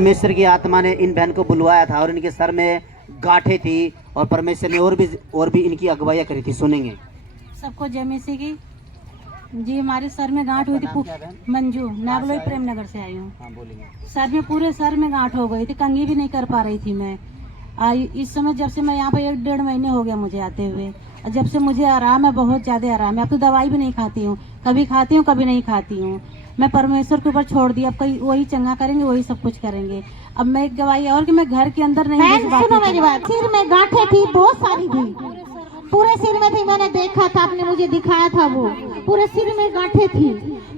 परमेश्वर की आत्मा ने इन बहन को बुलवाया था और इनके सर में गांठें थी और परमेश्वर ने और भी इनकी अगुवाई करी थी। सुनेंगे। सबको जय मसीह की जी। हमारे सर में गांठ हुई थी। मंजू, नागलोई प्रेम नगर से आई हूँ। सर में पूरे सर में गांठ हो गई थी, कंघी भी नहीं कर पा रही थी मैं। इस समय जब से मैं यहाँ पे 1-1.5 महीने हो गया मुझे आते हुए, जब से मुझे आराम है, बहुत ज्यादा आराम है। अब तो दवाई भी नहीं खाती हूँ, कभी खाती हूँ कभी नहीं खाती हूँ। मैं परमेश्वर के ऊपर छोड़ दिया, अब कहीं वही चंगा करेंगे, वही सब कुछ करेंगे। अब मैं एक गवाही और कि मैं घर के अंदर नहीं सुनो मेरी बात। सिर में गांठें थी, बहुत सारी थी, पूरे सिर में थी। मैंने देखा था, आपने मुझे दिखाया था, वो पूरे सिर में गांठें थी।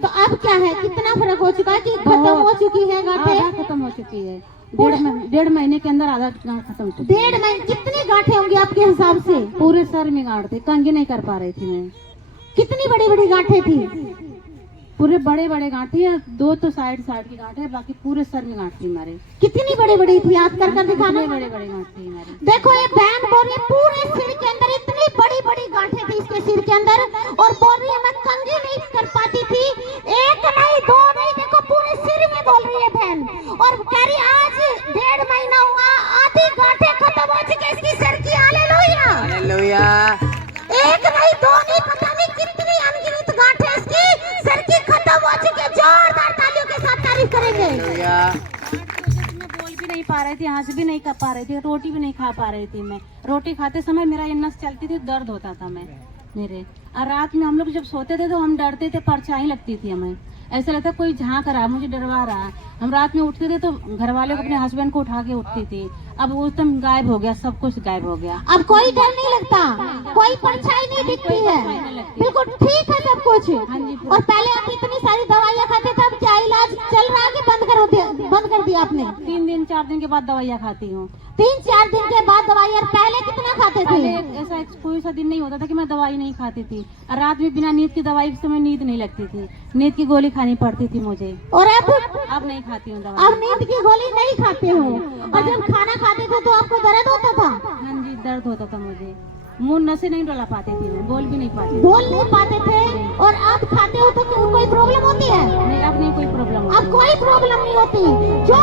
तो अब क्या है, कितना फर्क हो चुका है कि खत्म हो चुकी है गांठें? खत्म हो चुकी है। 1.5 महीने के अंदर आधा गांठ खत्म हो चुकी है। 1.5 महीने कितनी गांठें होंगी आपके हिसाब से? पूरे सर में गांठ थी, कंघी नहीं कर पा रही थी मैं। कितनी बड़ी बड़ी गांठें थी? पूरे बड़े बड़े गांठी है, 2 तो साइड की गांठ है, बाकी पूरे सर में गांठ थी हमारे। कितनी बड़ी बड़ी थी? हाथ कर दिखाना। बड़े बड़े गांठ थी हमारे। देखो ये बहन बोल रही है पूरे सिर के अंदर इतनी बड़ी बड़ी गांठें थी इसके सिर के अंदर, और बोल रही है मैं कंघी नहीं कर पाती थी। 1 नहीं 2 नहीं, देखो पूरे सिर में बोल रही है बहन। और कह रही आज 1.5 महीना हुआ, आधी गांठें खत्म हो चुकी इसकी सर की। Hallelujah hallelujah. 1 नहीं 2 नहीं, पता नहीं कितनी अनगिनत गांठें इसकी सर की खत्म हो चुकी है। जोरदार तालियों के साथ तारीफ करेंगे। मैं बोल भी नहीं पा रही थी, हंस भी नहीं कर पा रही थी, रोटी भी नहीं खा पा रही थी मैं। रोटी खाते समय मेरा ये नस चलती थी, दर्द होता था मैं मेरे। और रात में हम लोग जब सोते थे तो हम डरते थे, परछाई लगती थी हमें, ऐसा लगता कोई झांक रहा है, मुझे डरवा रहा है। हम रात में उठते थे तो घर वाले को, अपने हस्बैंड को उठा के उठती थी। अब वो एकदम गायब हो गया, सब कुछ गायब हो गया। अब कोई डर नहीं लगता, कोई परछाई नहीं दिखती है, बिल्कुल ठीक है सब कुछ। हाँ जी। और पहले आप इतनी सारी दवाइयाँ खाते थे, अब क्या इलाज चल रहा है कि बंद कर दिया आपने? 3 दिन 4 दिन के बाद दवाइयाँ खाती हूँ। 3-4 दिन के बाद दवाई। और पहले कितना खाते पहले थे? ऐसा कोई सा दिन नहीं होता था कि मैं दवाई नहीं खाती थी। और रात में बिना नींद की दवाई के समय नींद नहीं लगती थी, नींद की गोली खानी पड़ती थी मुझे। और अब नहीं खाती हूँ दवाई। अब नींद की गोली नहीं खाते हो? और जब खाना खाते थे तो आपको दर्द होता था? हाँ जी, दर्द होता था मुझे, मुंह नसे नहीं डोला पाती थी मैं, बोल भी नहीं पाती। बोल नहीं पाते थे। और अब खाते हो तो कोई प्रॉब्लम होती है? नहीं, अब नहीं कोई प्रॉब्लम। अब कोई प्रॉब्लम नहीं होती। जो